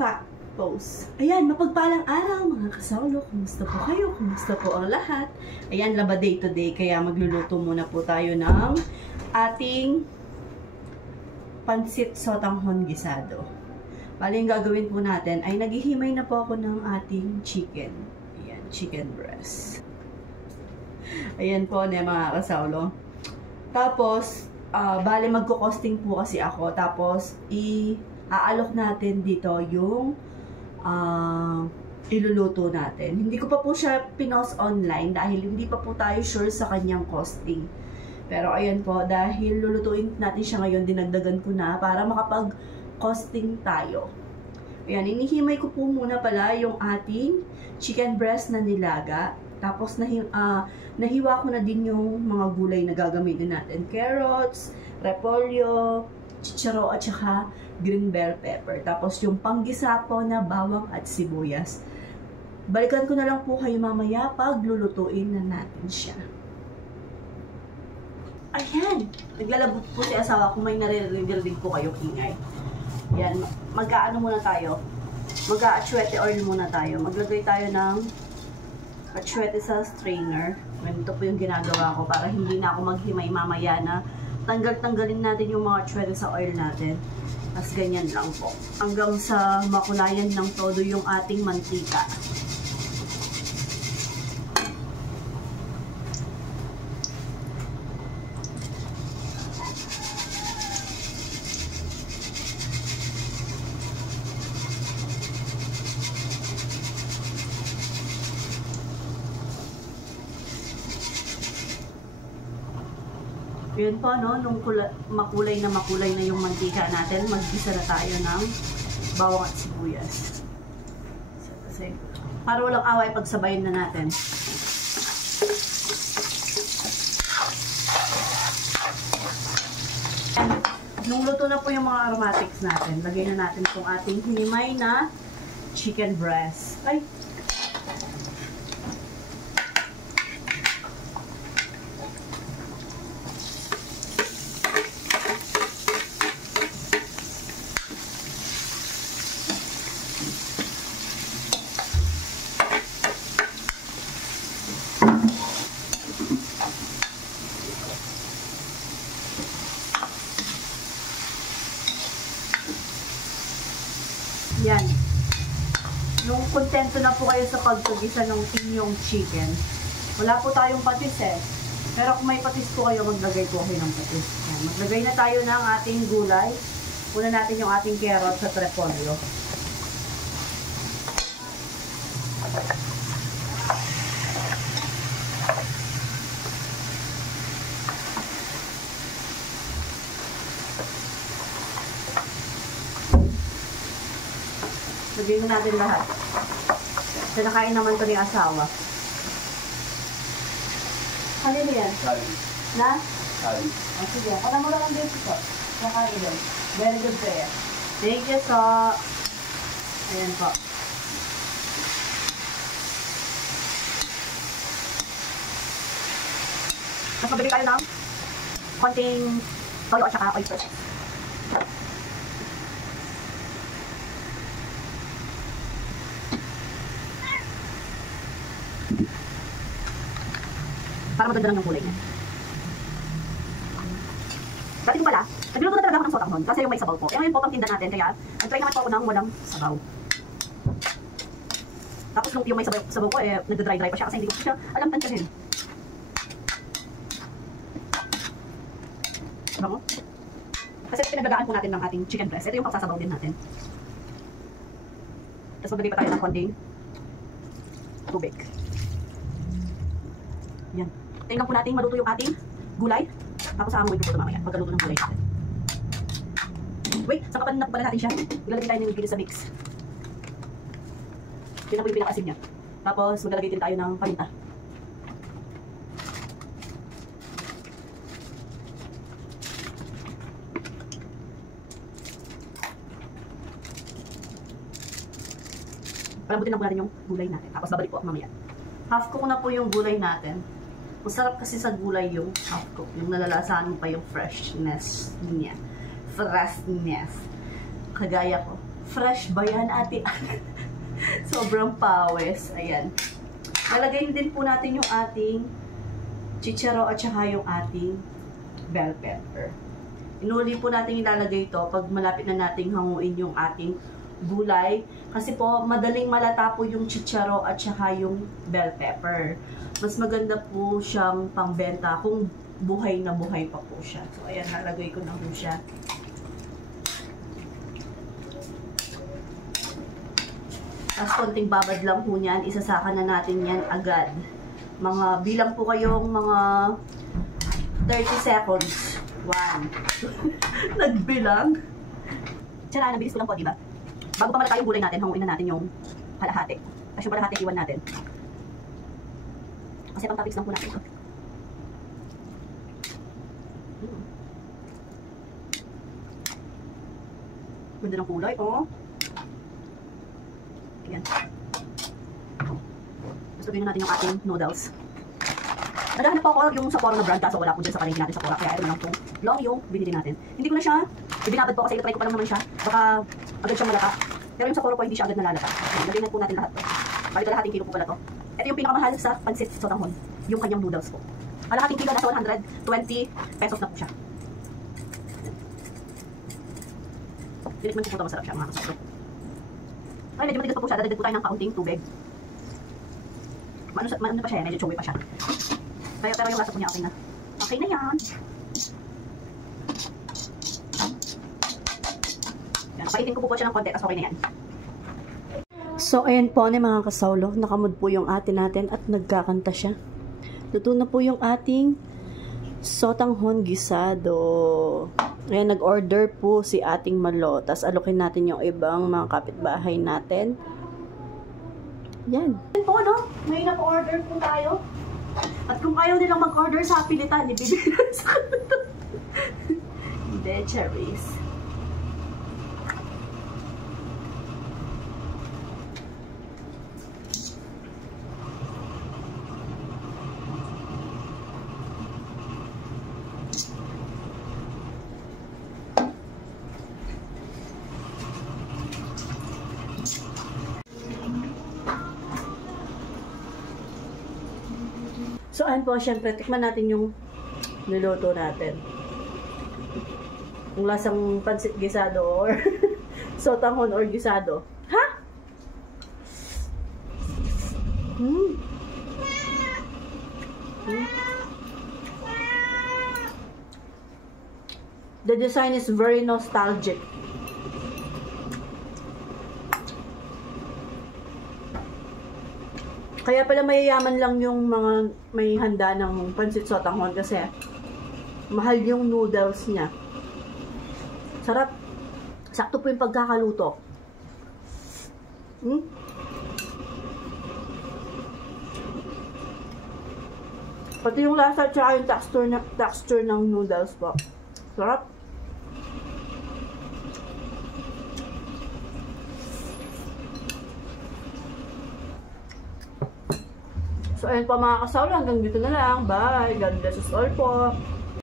back pose. Ayan, mapagpalang araw mga kasawlo. Kumusta po kayo? Kumusta po ang lahat? Ayan, laba day to day. Kaya magluluto muna po tayo ng ating pansit sotanghon gisado. Bali, yung gagawin po natin ay naghihimay na po ako ng ating chicken. Ayan, chicken breast. Ayan po na mga kasawlo. Tapos, bali magko-costing po kasi ako. Tapos, i-aalok natin dito yung iluluto natin. Hindi ko pa po siya pinost online dahil hindi pa po tayo sure sa kanyang costing. Pero ayan po, dahil lulutuin natin siya ngayon, dinagdagan ko na para makapag-costing tayo. Ayan, inihimay ko po muna pala yung ating chicken breast na nilaga. Tapos nahiwa ko na din yung mga gulay na gagamitin natin. Carrots, repolyo, chicharo at saka green bell pepper. Tapos yung panggisa po na bawang at sibuyas. Balikan ko na lang po kayo mamaya pag lulutuin na natin siya. Ayan! Naglalabot po si asawa kung may naririnig po kayo ingay. Ayan, mag-aano muna tayo. Mag-aatsuete oil muna tayo. Maglagay tayo ng atsuete sa strainer. Ganito po yung ginagawa ko para hindi na ako maghimay mamaya na tanggalin natin yung mga atsuete sa oil natin. Tapos ganyan lang po. Hanggang sa makulayan ng todo yung ating mantika. Yun po, no? Nung makulay na yung mantika natin, mag-gisa na tayo ng bawang at sibuyas. Kasi, para walang away, pagsabayin na natin. Nung luto na po yung mga aromatics natin, lagay na natin itong ating hinimay na chicken breast. Ay! Yan. Nung kontento na po kayo sa pagtugisa ng inyong chicken, wala po tayong patis eh. Pero kung may patis po kayo, maglagay po kayo ng patis. Yan. Maglagay na tayo ng ating gulay. Una natin yung ating carrots at repolyo. Sabihin natin lahat. Sinakain naman ito ni asawa. Halin yan? Kali. Na? Kali. O sige, pala mo lang ang dito po. Nakain yun. Very good prayer. Thank you so. Ayan po. Tapos magbili tayo ng konting toyo at saka oyster. Para maganda lang yung kulay niya. Dati ko pala, nagluto na talaga ako ng sotanghon kasi yung may sabaw po. Eh ngayon po pang tinda natin, kaya nag-try naman po ako ng walang sabaw. Tapos yung may sabaw ko, eh nagda-dry-dry pa siya kasi hindi ko siya alam tantyahin. Bango? Kasi pinagdagaan po natin ng ating chicken breast. Ito yung pagsasabaw din natin. Tapos maglagay pa tayo ng konting tubig. Yan. Tingnan po natin maluto yung ating gulay. Tapos sa amoy po ito mamaya. Pagkaluto ng gulay natin. Wait, sakapan na po pala natin siya. Ilalagay tayo ng ingredients sa mix. Yun na po yung pinaka-asin niya. Tapos maglalagay din tayo ng paminta. Palambutin lang po natin yung gulay natin. Tapos babalik po ako mamaya. Half cook na po yung gulay natin. Masarap kasi sa gulay yung half cook. Yung nalalasahan mo pa yung freshness niya. Freshness. Kagaya ko. Fresh ba yan, ate? Sobrang pawis. Ayan. Lalagay din po natin yung ating chicharo at saka yung ating bell pepper. Inuli po natin ilalagay ito pag malapit na nating hanguin yung ating gulay. Kasi po, madaling malata po yung chicharo at saka yung bell pepper. Mas maganda po siyang pangbenta kung buhay na buhay pa po siya. So, ayan, nalagay ko na po siya. Tapos, konting babad lang po niyan. Isasaka na natin yan agad. Bilang po kayong mga 30 seconds. 1. Nagbilang. Tsara, nabilis ko lang po, diba? Bago pa malata yung gulay natin, hanguin na natin yung kalahati. Tapos yung kalahati, iwan natin. Kasi pang topics lang po natin ito. Ganda ng kulay, oh. Ayan. Tapos lagyan na natin yung ating noodles. Nadahanap po ako yung Sapporo na brand, kaso wala po dyan sa palengke natin Sapporo. Kaya ito na lang itong long yung binili natin. Hindi ko na siya ibinabad po kasi ito try ko pa lang naman siya. Baka agad siyang malata. Pero yung Sapporo po hindi siya agad nalalata. Lagyan na po natin lahat to. Bali kalahating kilo po pala to. Ito yung pinakamahal sa pansit sotanghon. Yung kanyang noodles po. Kalahating kilo nasa 120 pesos na po siya. Tinikman ko po ito, masarap siya mga kasapro. Ay, medyo matigas pa po siya. Dadagdag po tayo ng kaunting tubig. Maano pa siya, medyo chewy pa siya. Pero yung lasa po niya okay na. Okay na yan. Napaitin ko po siya ng konti, tapos okay na yan. So, ayan po na mga kasawlo. Nakamod po yung ate natin at nagkakanta siya. Luto na po yung ating sotanghon gisado. Ayan, nag-order po si ating Malo. Tapos alokin natin yung ibang mga kapitbahay natin. Yan. Yan po, no? May na-order po tayo. At kung ayaw nilang mag-order sa pilitan, ibibigay sa kanila. Hindi, cherries. So, ayan po, syempre, tikman natin yung niluto natin. Yung lasang pansit gisado or sotanghon or gisado. Ha? The design is very nostalgic. Kaya pala mayayaman lang yung mga may handa ng pansit sotanghon kasi mahal yung noodles niya. Sarap. Sakto po yung pagkakaluto. Pati yung lasa at saka yung texture ng noodles po. Sarap. So, ayun po mga kasawla. Hanggang dito na lang. Bye. God bless us all po.